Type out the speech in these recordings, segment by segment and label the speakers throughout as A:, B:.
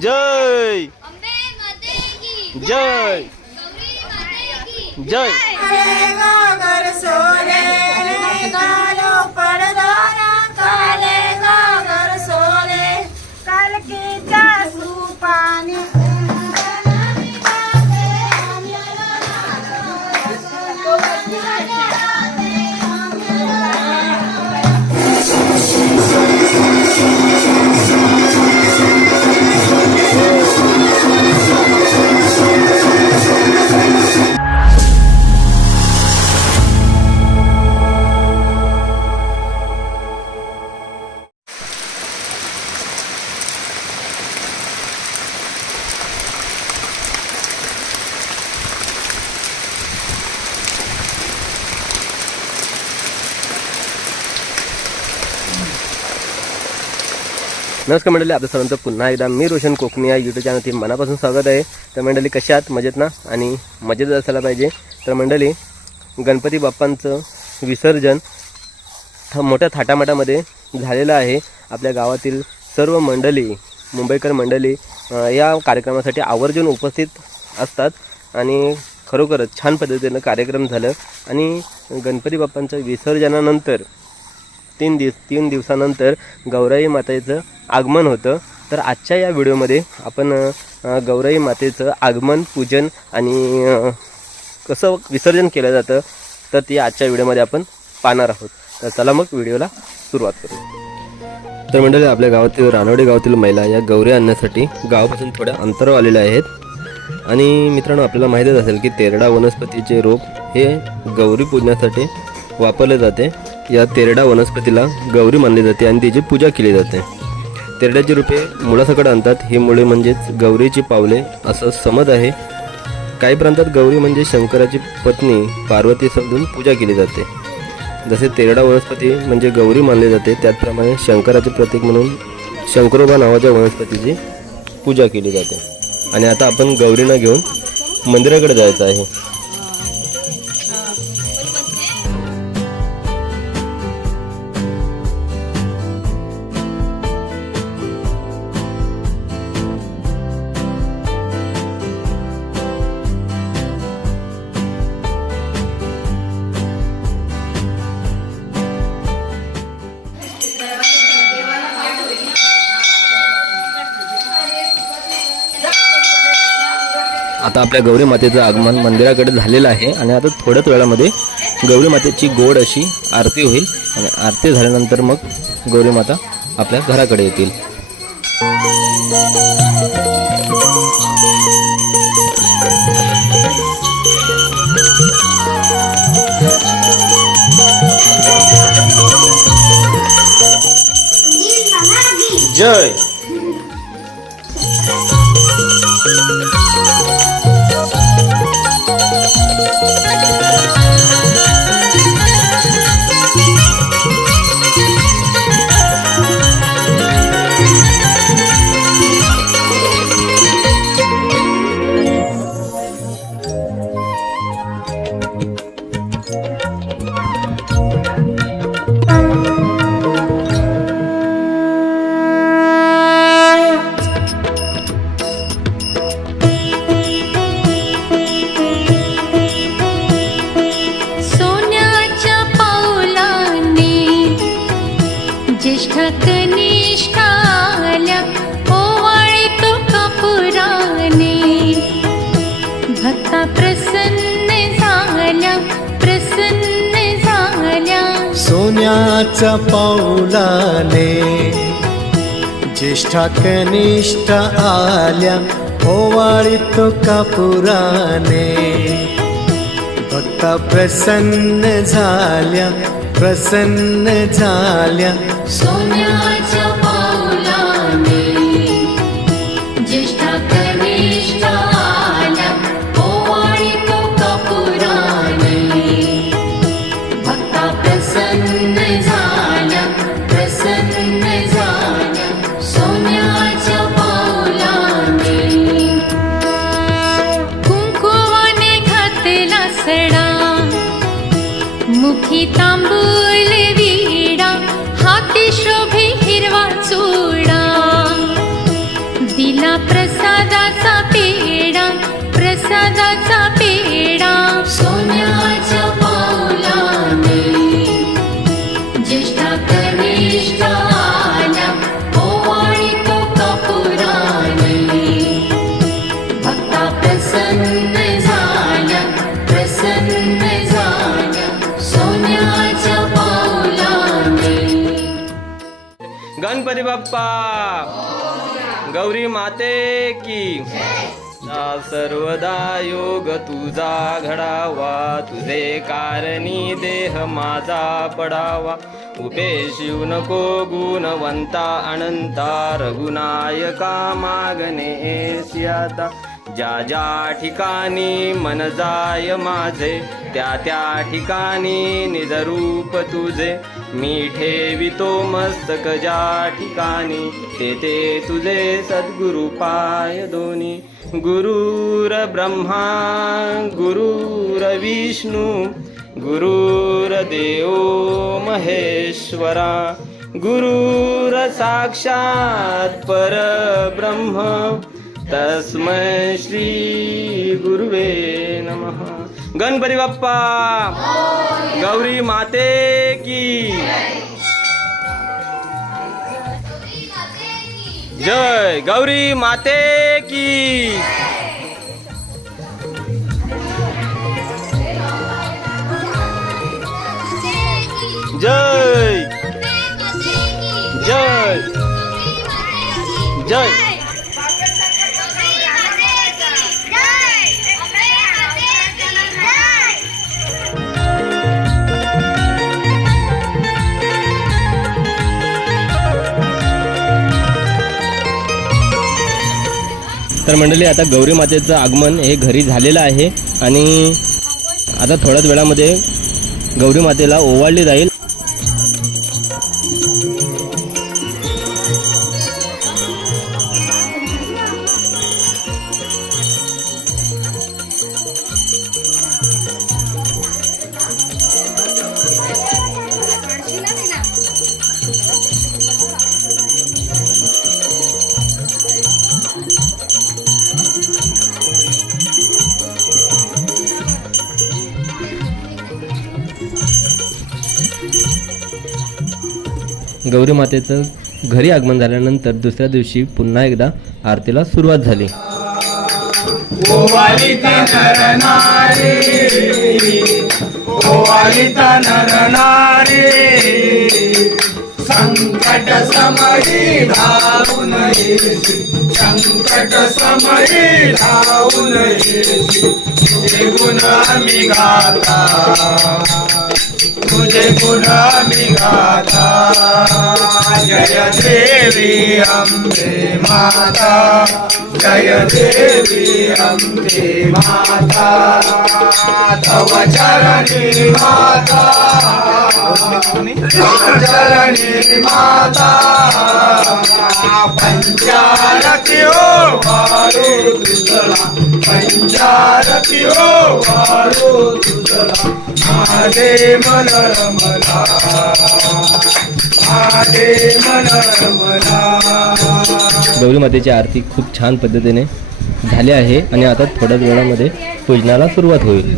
A: जय
B: अंबे माते
A: नमस्कार मंडळी आपल्या सर्वांचं पुन्हा एकदा मी रोशन कोकणी या यूट्यूब चॅनलवरती मनापासून स्वागत आहे. तर मंडळी कशा आहात? मजेत ना? आणि मजेत असायला पाहिजे. तर मंडळी गणपती बाप्पांचं विसर्जन थ मोठ्या थाटामाटामध्ये झालेलं आहे. आपल्या गावातील सर्व मंडळी मुंबईकर मंडळी या कार्यक्रमासाठी आवर्जून उपस्थित असतात. आणि खरोखरच छान पद्धतीनं कार्यक्रम झालं. आणि गणपती बाप्पांच्या विसर्जनानंतर तीन दिवस तीन दिवसानंतर गौराई मातेचं आगमन होतं. तर आजच्या या व्हिडिओमध्ये आपण गौराई मातेचं आगमन पूजन आणि कसं विसर्जन केलं जातं तर ते आजच्या व्हिडिओमध्ये आपण पाहणार आहोत. तर चला मग व्हिडिओला सुरुवात करू. तर मंडळी आपल्या गावातील रानवडे गावातील महिला या गौरी आणण्यासाठी गावापासून थोड्या अंतरावर आलेल्या आहेत. आणि मित्रांनो आपल्याला माहीतच असेल की तेरडा वनस्पतीचे रोप हे गौरी पूजण्यासाठी वापरले जाते. या तेरडा वनस्पतीला गौरी मानली जाते आणि तिची पूजा केली जाते. तेरड्याची रूपे मुळासकट आणतात. ही मुळे म्हणजेच गौरीची पावले असं समज आहे. काही प्रांतात गौरी म्हणजे शंकराची पत्नी पार्वती समजून पूजा केली जाते. जसे तेरडा वनस्पती म्हणजे गौरी मानली जाते त्याचप्रमाणे शंकराचे प्रतीक म्हणून शंकरोबा नावाच्या वनस्पतीची पूजा केली जाते. आणि आता आपण गौरींना घेऊन मंदिराकडे जायचं आहे. आपल्या गौरी मातेचं आगमन मंदिराकडे झालेलं आहे. आणि आता थोड्याच वेळामध्ये गौरी मातेची गोड अशी आरती होईल. आणि आरती झाल्यानंतर मग गौरी माता आपल्या घराकडे येतील.
C: सोन्याच्या
D: पाऊलाने ज्येष्ठा कनिष्ठ आल्या ओवाळीत कापुराने. भक्ता प्रसन्न झाल्या प्रसन्न झाल्या. सोन्या
A: गणपती बाप्पा. गौरी माते की. सर्वदा योग तुझा घडावा. तुझे कारणी देह माझा पडावा. उपे शिव नको गुणवंता अनंता रघुनायका मागणे सियाता ज्या ज्या ठिकाणी मन जाय माझे त्या त्या ठिकाणी निजरूप तुझे. मी ठेवितो मस्तक ज्या ठिकाणी ते ते तुझे सद्गुरु पाय दोन्ही. गुरुर ब्रह्मा गुरुर विष्णू गुरुर्देव महेश्वरा. गुरुर साक्षात परब्रह्म. तस्मै श्री गुरुवे नमः। गणपती बाप्पा, गौरी माते की। जय गौरी माते की। जय। जय। जय। तर मंडळी आता गौरी मातेचं आगमन हे घरी झालेलं आहे आणि आता थोड्याच वेळामध्ये गौरी मातेला ओवाळली जाईल. गौरी मातेचं घरी आगमन झाल्यानंतर दुसऱ्या दिवशी पुन्हा एकदा आरतीला सुरुवात झाली.
E: संकट समयी धावून संकट समयी धावून गुण आम्ही गाता. तुझे पुन्हा मी गाता जय देवी अंबे माता. जय देवी अंबे माता. तव चरणी माता. चरणी माता पंचारती ओ वाळू तुझला. पंचारती ओ वाळू तुझला. आले मन रमला आले मन रमला
A: गौरी मातेची आरती खूप छान पद्धतीने झाली आहे आणि आता थोड्याच वेळामध्ये पूजनाला सुरुवात होईल.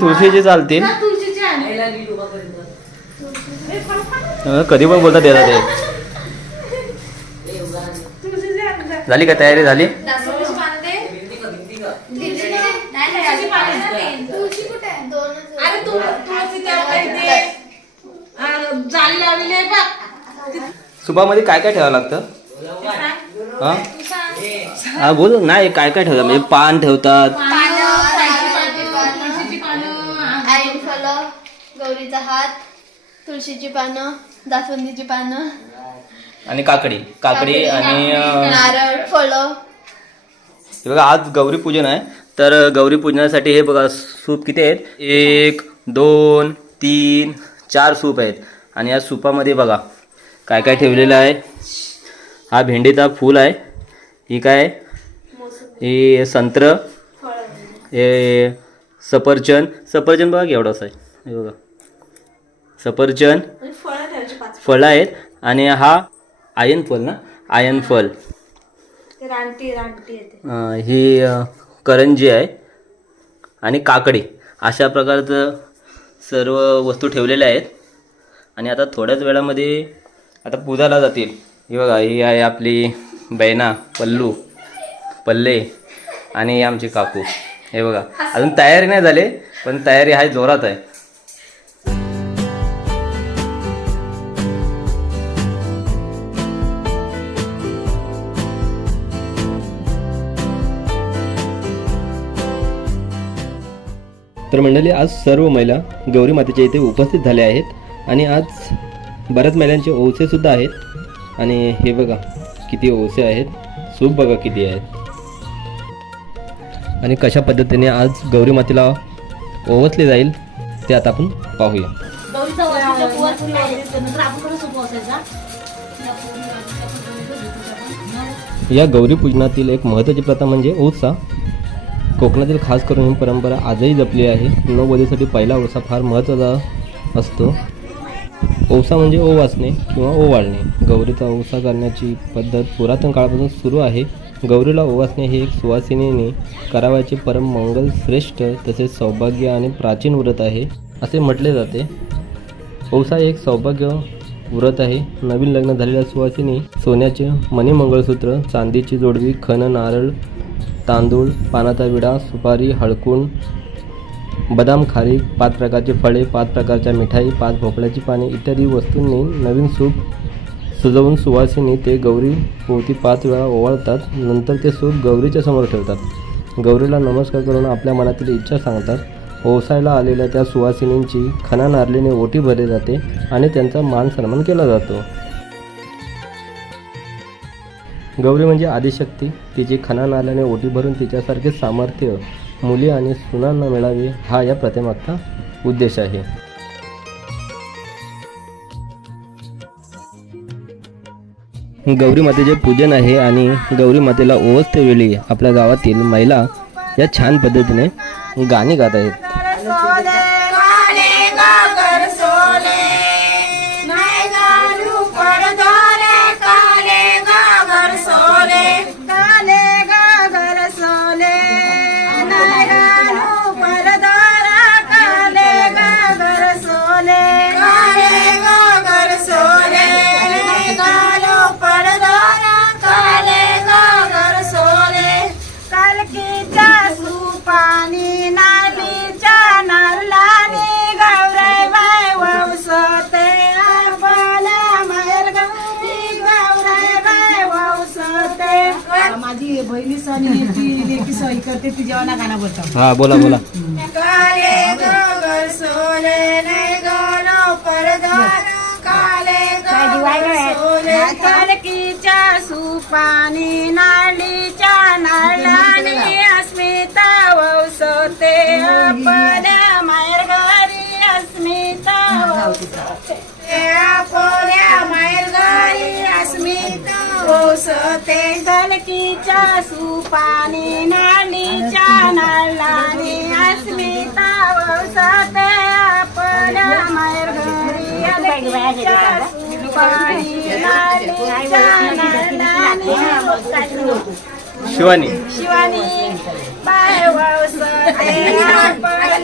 A: तुळशीची चालतील हं, कधी पण बोलतात येतात ते. झाली का तयारी? झाली? सुपामध्ये काय काय ठेवावं लागतं? हा? हा बोल. नाही काय काय ठेवतात? म्हणजे पान ठेवतात.
F: गौरीचा हात तुळशीची पानं. जास्वंदीची पानं
A: आणि काकडी. काकडी आणि
F: नारळ फळं.
A: हे बघा आज गौरी पूजन आहे. तर गौरी पूजनासाठी हे बघा सूप किती आहेत? एक दोन तीन चार सूप आहेत. आणि या सूपामध्ये बघा काय काय ठेवलेलं आहे. हा भेंडीचा फूल आहे. ही काय? ही संत्र. हे सफरचंद. सफरचंद बघा केवढंच आहे. हे बघा. सफरचंद. फळं आहेत आणि हा आयन फल ना आयन फल ही करंजी आहे आणि काकडी. अशा प्रकारचं सर्व वस्तू ठेवलेल्या आहेत. आणि आता थोड्याच वेळामध्ये आता पूजाला जातील. ही बघा ही आहे आपली बैना पल्लू पल्ले आणि ही आमची काकू. हे बघा अजून तयारी नाही झाली पण तयारी आहे जोरात आहे. तर मंडळी आज सर्व महिला गौरी मातेच्या इथे उपस्थित झाल्या आहेत आणि आज बऱ्याच महिलांचे ओवसे सुद्धा आहेत. आणि हे बघा किती ओवसे आहेत. सूप बघा किती आहेत. आणि कशा पद्धतीने आज गौरी मातेला ओवसले जाईल ते आता आपण पाहूया.
G: उपवासायचा
A: या गौरी पूजनातील एक महत्त्वाची प्रथा म्हणजे ओसा. कोकणातील खास करून ही परंपरा आजही जपली आहे. नववधीसाठी पहिला ओसा फार महत्त्वाचा असतो. ओसा म्हणजे ओवासणे किंवा ओवाळणे गौरीचा ओसा करण्याची पद्धत पुरातन काळापासून सुरू आहे. गौरीला ओवासणे हे एक सुवासिनीने करावयाचे परम मंगल श्रेष्ठ तसेच सौभाग्य आणि प्राचीन व्रत आहे असे म्हटले जाते. औसा एक सौभाग्य व्रत आहे. नवीन लग्न झालेल्या सुवासिनी सोन्याचे मणिमंगळसूत्र चांदीची जोडवी खण नारळ तांदूळ पानाचा विडा सुपारी हळकून बदाम खारीक पाच प्रकारची फळे पाच प्रकारच्या मिठाई पाच भोपळ्याची पाने इत्यादी वस्तूंनी नवीन सूप सुजवून सुवासिनी ते गौरी पोवती पाच वेळा ओवाळतात. नंतर ते सूप गौरीच्या समोर ठेवतात. गौरीला नमस्कार करून आपल्या मनातील इच्छा सांगतात. ओसायला आलेल्या त्या सुवासिनींची खना नारलीने ओटी भरली जाते आणि त्यांचा मान सन्मान केला जातो. गौरी म्हणजे आदिशक्ती. तिची खनन आल्याने ओटी भरून तिच्यासारखे सामर्थ्य मुली आणि सुनांना मिळावे हा या प्रतिमागचा उद्देश आहे. गौरी मातेचे पूजन आहे आणि गौरी मातेला ओवस्थेवेळी आपल्या गावातील महिला या छान पद्धतीने गाणी गात आहेत.
G: करते गाणं बोलतो.
A: हा बोला बोला.
B: काले गगर सोले ने गलो परदार काले गगर सोले कालकीच्या सुपानी नालीच्या नारलानी अस्मिता आपल्या माहेर घरी अस्मिता आपल्या माहेर घरी अस्मिता सुपानी नालीच्या नारलानी अस्मिता ववसते आपल्या
A: शिवानी.
B: शिवानी बाय ववसते आपल्या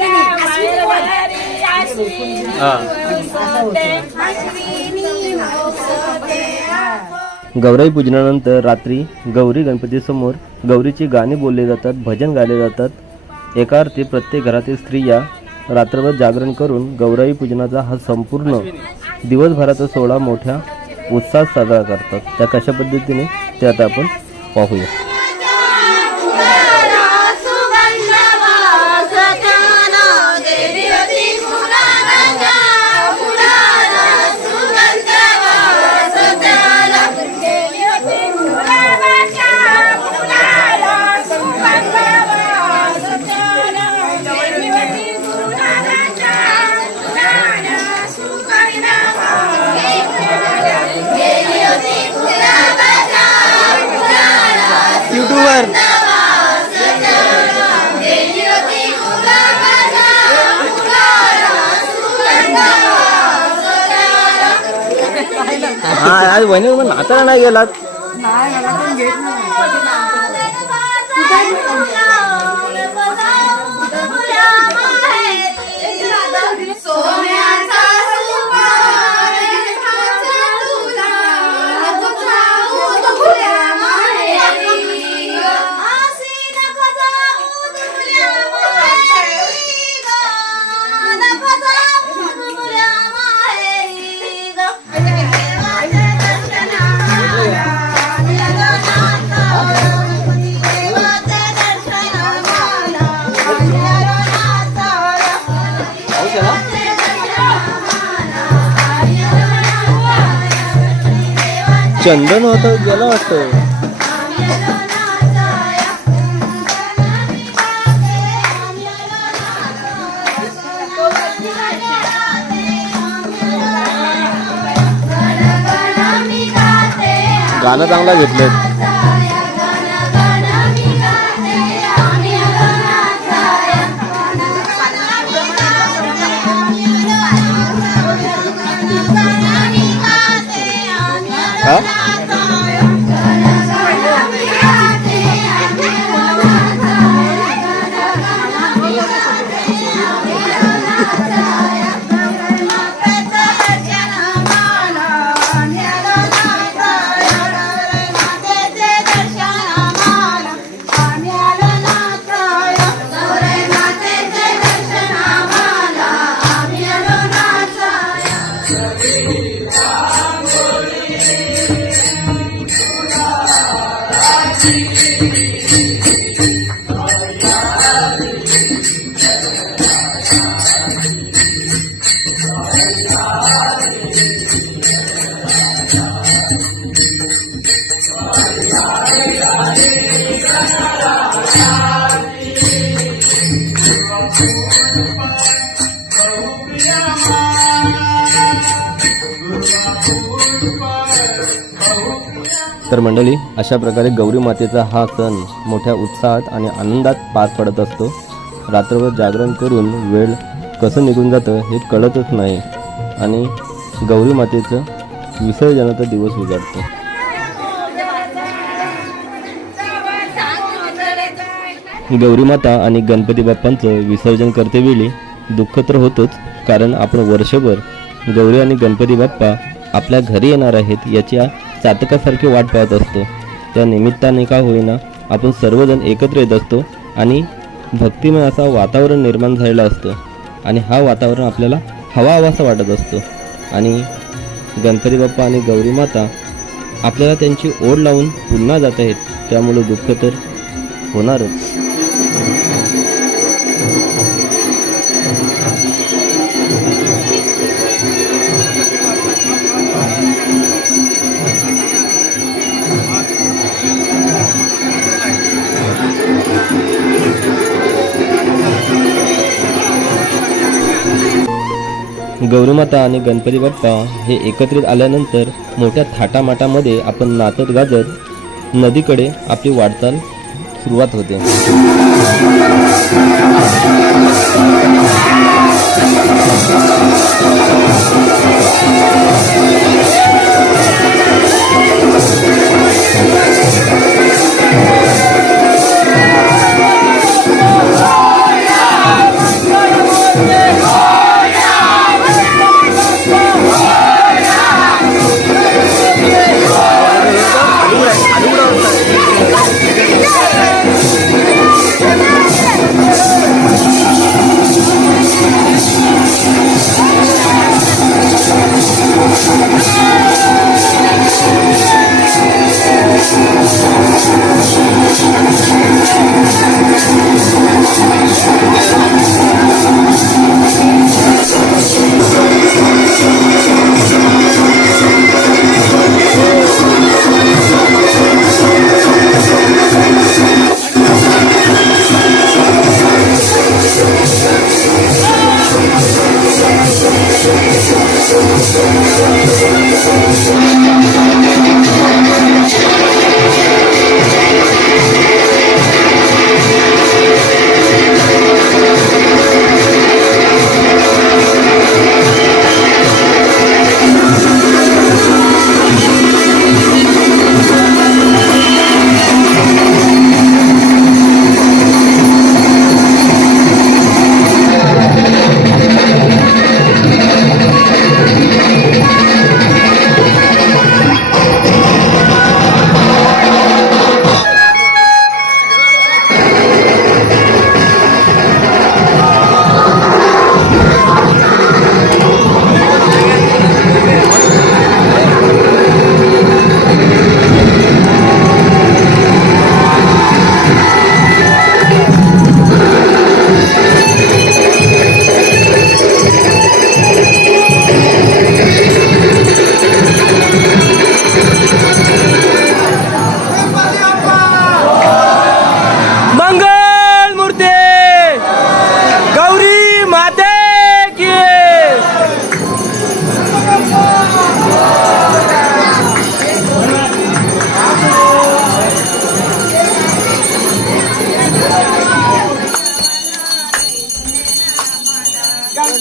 A: गौराई पूजनानंतर रात्री गौरी गणपतीसमोर गौरीची गाणी बोलली जातात भजन गायले जातात. एका अर्थी प्रत्येक घरातील स्त्रिया रात्रभर जागरण करून गौराई पूजनाचा हा संपूर्ण दिवसभराचा सोहळा मोठ्या उत्साहात साजरा करतात. त्या कशा पद्धतीने ते आता आपण पाहूया. आज वहिनी आता नाचायला नाही गेलात? चंदन होतं गेलं वाटतं. गाणं चांगलं घेतलं मंडळी अशा प्रकारे गौरी मातेचा हा सण मोठ्या उत्साहात आणि आनंदात पार पडत असतो. रात्रभर जागरण करून वेळ कसं निघून जातं हे कळतच नाही आणि गौरी मातेचं विसर्जनाचा दिवस उजाडतो. गौरी माता आणि गणपती बाप्पांचं विसर्जन करतेवेळी दुःख तर होतोच कारण आपण वर्षभर गौरी आणि गणपती बाप्पा आपल्या घरी येणार आहेत याच्या चातकासारखी वाट पाहत असतो. त्या निमित्ताने का होईना आपण सर्वजण एकत्र येत असतो आणि भक्तिमय असा वातावरण निर्माण झालेला असतं आणि हा वातावरण आपल्याला हवा हवासा वाटत असतो. आणि गणपती बाप्पा आणि गौरी माता आपल्याला त्यांची ओढ लावून पुन्हा जात आहेत. त्यामुळे दुःख तर होणारच. गौरीमाता आणि गणपती बाप्पा हे एकत्रित आल्यानंतर मोठ्या थाटामाटामध्ये आपण नाचत गाजत नदीकडे आपली वाटचाल सुरुवात होते.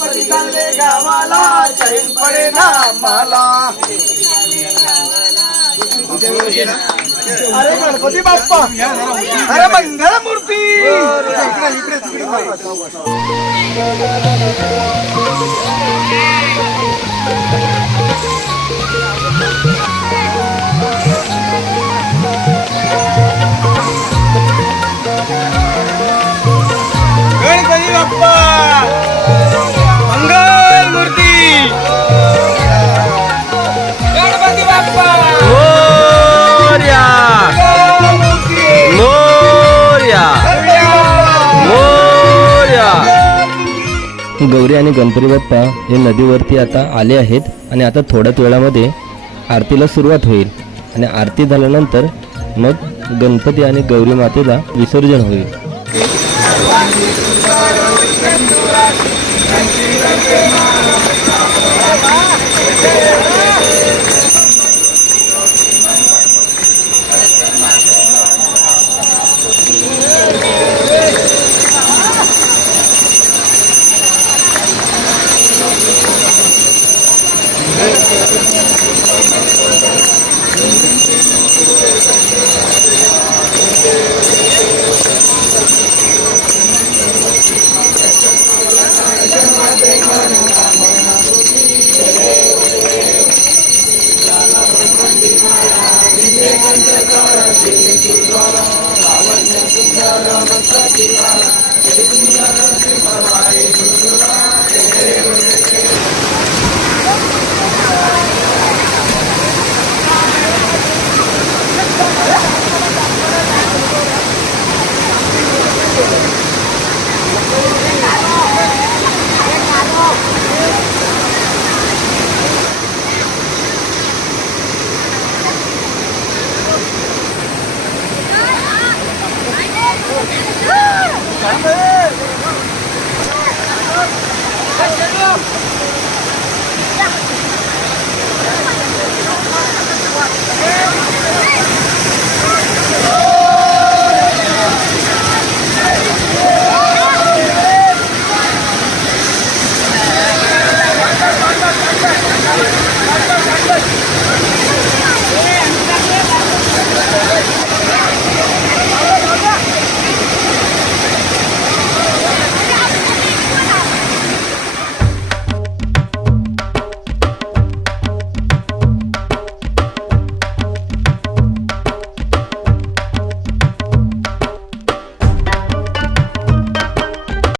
E: गणपती चालले गावाला चैन पडे ना मला. अरे गणपती बाप्पा अरे मंगळ मूर्ती इकडे इकडे गणपती बाप्पा. मंगल मूर्ती. गणपती बाप्पा.
A: मोर्या मोर्या मोर्या गौरी आणि गणपती बाप्पा हे नदीवरती आता आले आहेत आणि आता थोड्याच वेळामध्ये आरतीला सुरुवात होईल. आणि आरती झाल्यानंतर मग गणपती आणि गौरी मातेला विसर्जन होईल. Yeah.